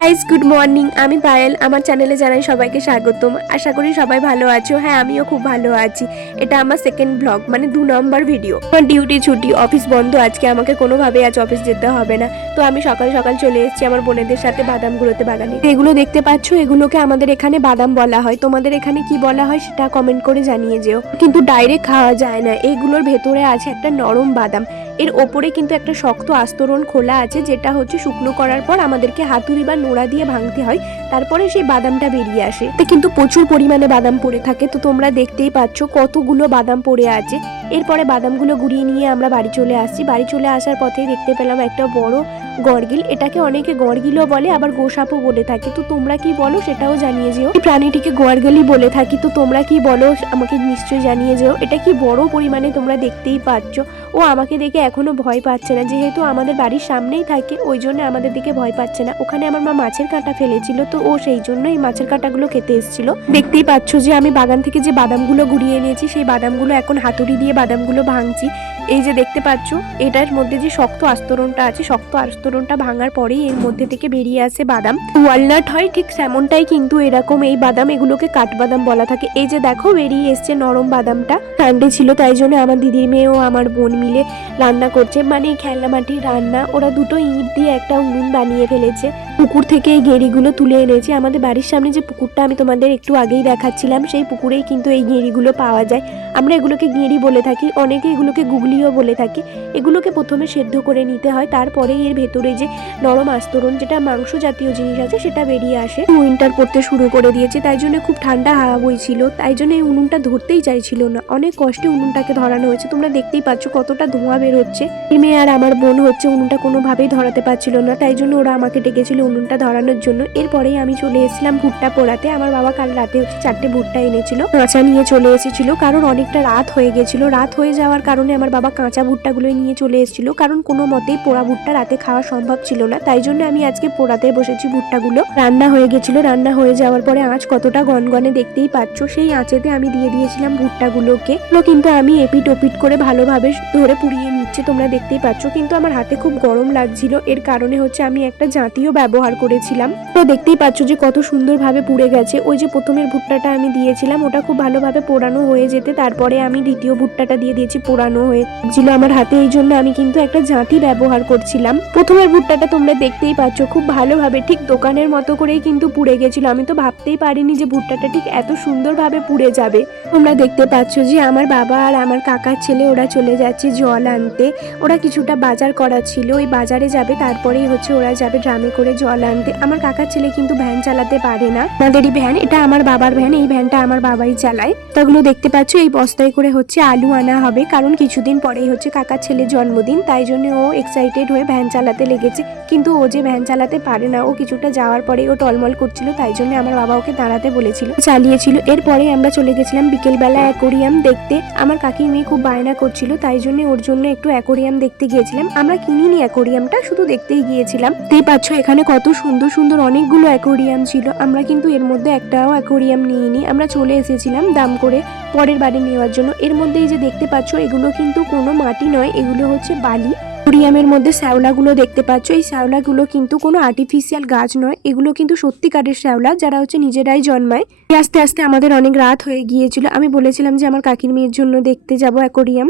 Guys good morning, আমি পায়েল। আমার চ্যানেলে জানাই সবাইকে স্বাগতম। আশা করি সবাই ভালো আছো। হ্যাঁ, আমিও খুব ভালো আছি। এটা আমার সেকেন্ড ব্লগ, মানে 2 নম্বর ভিডিও। আমার ডিউটি ছুটি, অফিস বন্ধ আজকে। আমাকে কোনোভাবেই আজ অফিস যেতে হবে না। তো আমি সকাল সকাল চলে এসেছি আমার বোনেদের সাথে বাদাম গুলোতে বাগানে। এগুলো দেখতে পাচ্ছ, এগুলোকে আমাদের এখানে বাদাম বলা হয়। তোমাদের এখানে কি বলা হয় সেটা কমেন্ট করে জানিয়ে যেও। কিন্তু ডাইরেক্ট খাওয়া যায় না। এইগুলোর ভেতরে আছে একটা নরম বাদাম। এর ওপরে কিন্তু একটা শক্ত আস্তরণ খোলা আছে, যেটা হচ্ছে শুকনো করার পর আমাদেরকে হাতুড়ি বা নোড়া দিয়ে ভাঙতে হয়, তারপরে সেই বাদামটা বেরিয়ে আসে। এতে কিন্তু প্রচুর পরিমাণে বাদাম পড়ে থাকে। তো তোমরা দেখতেই পাচ্ছ কতগুলো বাদাম পড়ে আছে। এরপরে বাদামগুলো গুড়িয়ে নিয়ে আমরা বাড়ি চলে আসছি। বাড়ি চলে আসার পথে দেখতে পেলাম একটা বড় গড়গিল। এটাকে অনেকে গড়গিলও বলে, আবার গোসাপও বলে থাকে। তো তোমরা কি বলো সেটাও জানিয়ে যেও। এই প্রাণীটিকে গড়গিলই বলে থাকি। তো তোমরা কি বলো আমাকে নিশ্চয়ই জানিয়ে যেও। এটা কি বড় পরিমাণে তোমরা দেখতেই পাচ্ছ। ও আমাকে দেখে এখনো ভয় পাচ্ছে না, যেহেতু আমাদের বাড়ির সামনেই থাকে ওই জন্য আমাদের দিকে ভয় পাচ্ছে না। ওখানে আমার মা মাছের কাঁটা ফেলেছিল, তো ও সেই জন্য এই মাছের কাঁটাগুলো খেতে এসেছিল। দেখতেই পাচ্ছ যে আমি বাগান থেকে যে বাদামগুলো গুড়িয়ে নিয়েছি, সেই বাদামগুলো এখন হাতুড়ি দিয়ে বাদামগুলো ভাঙছি। এই যে দেখতে পাচ্ছ, এটার মধ্যে যে শক্ত আস্তরণটা আছে, শক্ত আস্তরণটা ভাঙার পরেই এর মধ্যে থেকে বেরিয়ে আসে বাদাম। ওয়ালনাট হয় ঠিক তেমনটাই, কিন্তু এরকম এই বাদাম, এগুলোকে কাঠবাদাম বলা থাকে। এই যে দেখো বেরিয়ে এসছে নরম বাদামটা। ঠান্ডে ছিল, তাই জন্য আমার দিদির মেয়ে ও আমার বোন মিলে রান্না করছে, মানে খেলনা মাটির রান্না। ওরা দুটো ইট দিয়ে একটা উনুন বানিয়ে ফেলেছে। পুকুর থেকে এই গেঁড়িগুলো তুলে এনেছে। আমাদের বাড়ির সামনে যে পুকুরটা আমি তোমাদের একটু আগেই দেখাচ্ছিলাম, সেই পুকুরেই কিন্তু এই গেঁড়িগুলো পাওয়া যায়। আমরা এগুলোকে গেঁড়ি বলে থাকি, অনেকে এগুলোকে গুগলিও বলে থাকি। এগুলোকে প্রথমে সেদ্ধ করে নিতে হয়, তারপরে এর ভেতরে যে নরম আস্তরণ, যেটা মাংস জাতীয় জিনিস আছে, সেটা বেরিয়ে আসে। উইন্টার পড়তে শুরু করে দিয়েছে, তাই জন্য খুব ঠান্ডা হাওয়া বইছিল, তাই জন্য এই উনুনটা ধরতেই চাইছিল না। অনেক কষ্টে উনুনটাকে ধরানো হয়েছে। তোমরা দেখতেই পাচ্ছ কতটা ধোঁয়া বের হচ্ছে। মেয়ে আর আমার বোন হচ্ছে উনুনটা কোনোভাবেই ধরাতে পারছিল না, তাই জন্য ওরা আমাকে ডেকেছিল উনুনটা ধরানোর জন্য। এরপরেই আমি চলে এসেছিলাম ভুট্টা পোড়াতে। আমার বাবা কাল রাতে হচ্ছে 4টে ভুট্টা এনেছিল, কাঁচা নিয়ে চলে এসেছিল, কারণ অনেকটা রাত হয়ে গেছিল। রাত হয়ে যাওয়ার কারণে আমার বাবা কাঁচা ভুট্টাগুলোই নিয়ে চলে এসেছিল, কারণ কোনো মতেই পোড়া ভুট্টা রাতে খাওয়া সম্ভব ছিল না। তাই জন্য আমি আজকে পোড়াতে বসেছি ভুট্টাগুলো। রান্না হয়ে গেছিল, রান্না হয়ে যাওয়ার পরে আঁচ কতটা গনগনে দেখতেই পাচ্ছ। সেই আঁচেতে আমি দিয়ে দিয়েছিলাম ভুট্টাগুলোকে। কিন্তু আমি এপিট ওপিট করে ভালোভাবে ধরে পুড়িয়ে নিচ্ছে, তোমরা দেখতেই পাচ্ছ। কিন্তু আমার হাতে খুব গরম লাগছিল, এর কারণে হচ্ছে আমি একটা জাঁতিও ব্যবহার করেছিলাম। তো দেখতেই পাচ্ছ যে কত সুন্দরভাবে পুড়ে গেছে। ওই যে প্রথমের ভুট্টাটা আমি দিয়েছিলাম, ওটা খুব ভালোভাবে পোড়ানো হয়ে যেতে তারপরে আমি দ্বিতীয় ভুট্টাটা দিয়ে দিয়েছি, পোড়ানো হয়েছিল আমার হাতে। এই জন্য আমি কিন্তু একটা জাঁতি ব্যবহার করছিলাম। প্রথমের ভুট্টাটা তোমরা দেখতেই পাচ্ছ খুব ভালোভাবে ঠিক দোকানের মতো করেই কিন্তু পুড়ে গেছিল। আমি তো ভাবতেই পারিনি যে ভুট্টাটা ঠিক এত সুন্দরভাবে পুড়ে যাবে। তোমরা দেখতে পাচ্ছ যে আমার বাবা আর আমার কাকার ছেলে ওরা চলে যাচ্ছে জল আনতে। ওরা কিছুটা বাজার করা ছিল, ওই বাজারে যাবে, তারপরেই হচ্ছে ওরা যাবে ড্রামে করে জল আনতে। আমার কাকার ছেলে কিন্তু ভ্যান চালাতে পারে না, আমাদেরই ভ্যান, এটা আমার বাবার ভ্যান। এই ভ্যানটা আমার বাবাই চালায়। তগুলো দেখতে পাচ্ছ এই বস্তায় করে হচ্ছে আলু আনা হবে, কারণ কিছুদিন পরেই হচ্ছে কাকার ছেলের জন্মদিন, তাই জন্য ও এক্সাইটেড হয়ে ভ্যান চালাতে লেগেছে। কিন্তু ও যে ভ্যান চালাতে পারে না, ও কিছুটা যাওয়ার পরে ও টলমল করছিল, তাই জন্য আমার বাবা ওকে দাঁড়াতে বলেছিল, চালিয়েছিল। এরপরে আমরা চলে গেছিলাম বিকেলবেলা অ্যাকোরিয়াম দেখতে। আমার কাকির মেয়ে খুব বায়না করছিল, তাই জন্য ওর জন্য একটু অ্যাকোরিয়াম দেখতে গিয়েছিলাম। আমরা কিনিনি অ্যাকোরিয়ামটা, শুধু দেখতেই গিয়েছিলাম। দেখতেই পাচ্ছ এখানে কত সুন্দর সুন্দর অনেকগুলো অ্যাকোরিয়াম ছিল। আমরা কিন্তু এর মধ্যে একটাও অ্যাকোরিয়াম নিইনি, আমরা চলে এসেছিলাম দাম করে পরের বারে নেওয়ার জন্য। এর মধ্যে এই যে দেখতে পাচ্ছ, এগুলো কিন্তু কোনো মাটি নয়, এগুলো হচ্ছে বালি। অ্যাকোরিয়ামের মধ্যে শ্যাওলাগুলো দেখতে পাচ্ছ, এই শ্যাওলাগুলো কিন্তু কোনো আর্টিফিশিয়াল গাছ নয়, এগুলো কিন্তু সত্যিকারের শ্যাওলা, যারা হচ্ছে নিজেরাই জন্মায়। আস্তে আস্তে আমাদের অনেক রাত হয়ে গিয়েছিল। আমি বলেছিলাম যে আমার কাকির মেয়ের জন্য দেখতে যাব অ্যাকোরিয়াম।